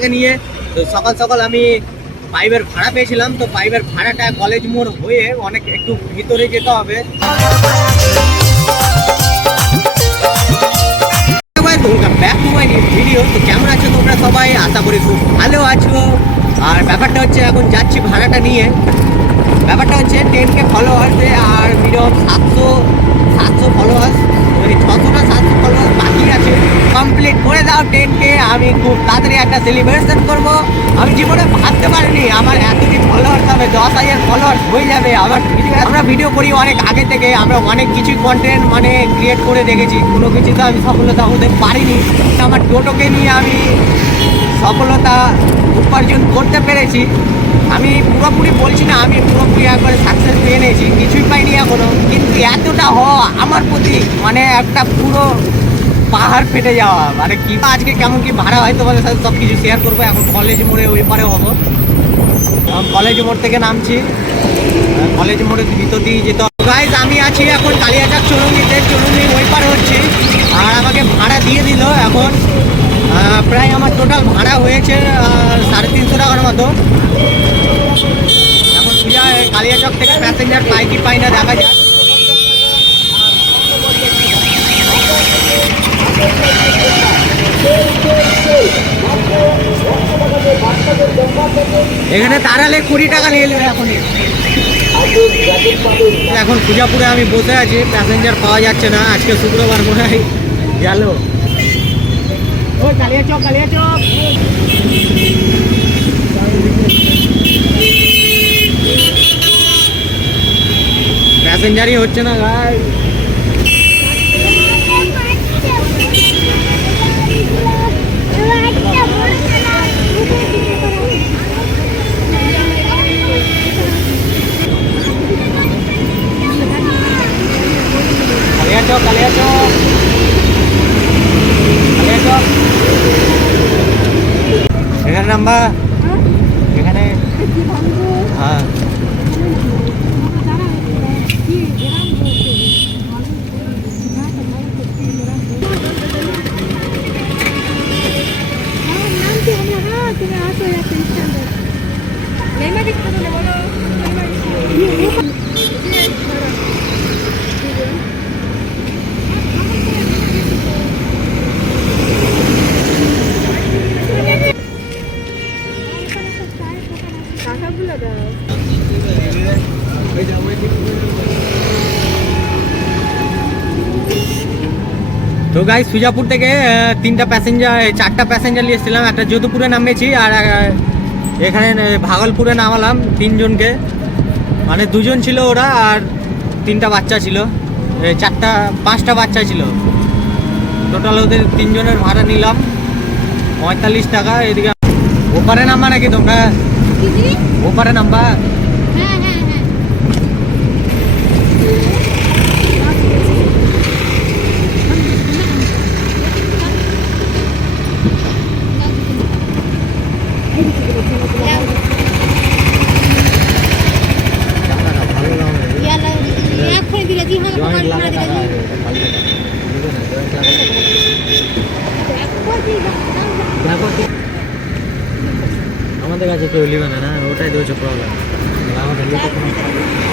থেকে নিয়ে। তো সকাল সকাল আমি পাইপের ভাড়া পেয়েছিলাম। তো পাইপের ভাড়াটা কলেজ মোড় হয়ে অনেক একটু ভিতরে যেতে হবে। ভিডিও তো কেমন আছো তোমরা সবাই? আশা করি খুব ভালো আছো। আর ব্যাপারটা হচ্ছে এখন যাচ্ছি ভাড়াটা নিয়ে। ব্যাপারটা হচ্ছে টেন কে ফলোয়ার্সে আর মিনিমাম সাতশো সাতশো ফলোয়ার্স মানে কমপ্লিট করে দাও টেন কে আমি খুব তাড়াতাড়ি একটা সেলিব্রেশন করব। আমি জীবনে ভাবতে পারিনি, আমার এতদিন ফলোয়ার্স হবে, দশ হাজার ফলোয়ার্স হয়ে যাবে আমার আমরা ভিডিও করি অনেক আগে থেকে, আমরা অনেক কিছু কন্টেন্ট মানে ক্রিয়েট করে দেখেছি, কোনো কিছু তো আমি সফলতা হতে পারিনি। আমার টোটোকে নিয়ে আমি সফলতা উপার্জন করতে পেরেছি। আমি পুরোপুরি বলছি না, আমি পুরোপুরি একবারে সাকসেস পেয়ে নিয়েছি, কিছুই পাইনি এখনও, কিন্তু এতটা হওয়া আমার প্রতি মানে একটা পুরো পাহাড় ফেটে যাওয়া। মানে কি আজকে কেমন কি ভাড়া হয় তোমাদের সাথে সব কিছু শেয়ার করব। এখন কলেজ মোড়ে ওই পারে হব। কলেজ মোড় থেকে নামছি। কলেজ মোড়ের ভিতর দিয়ে যেতে গাইজ আমি আছি এখন কালিয়াচাক চলুঙ্গিতে চলুঙ্গি ওই পারে হচ্ছে। আর আমাকে ভাড়া দিয়ে দিল এখন। প্রায় আমার টোটাল ভাড়া হয়েছে সাড়ে তিনশো টাকার মতো। এখন কালিয়াচক থেকে প্যাসেঞ্জার পাই কি পাই না, দেখা যাক। এখানে তাড়ালে কুড়ি টাকা নিয়ে এখন। এখন পূজাপুরে আমি বসে আছি প্যাসেঞ্জার পাওয়া যাচ্ছে না। আজকে শুক্রবার মনে হয় গেল। প্যাসেঞ্জারই হচ্ছে না ভাই কালিয়া চক কালিয়া চক এখানে নাম্বার? এখানে? হ্যাঁ। তো গাই সুজাপুর থেকে তিনটা প্যাসেঞ্জার চারটা প্যাসেঞ্জার নিয়ে এসেছিলাম। একটা যোধপুরে নামেছি আর এখানে ভাগলপুরে নামালাম তিনজনকে। মানে দুজন ছিল ওরা আর তিনটা বাচ্চা ছিল। চারটা, পাঁচটা বাচ্চা ছিল। টোটাল ওদের তিনজনের ভাড়া নিলাম। পঁয়তাল্লিশ টাকা, এদিকে। ওপারে নামা নাকি তোমরা? ওপারে নাম্বার। হ্যাঁ হ্যাঁ হ্যাঁ। ভালো কাছে কেউ নিবে না না ওটাই দিয়েছে প্রবলেম আমাদের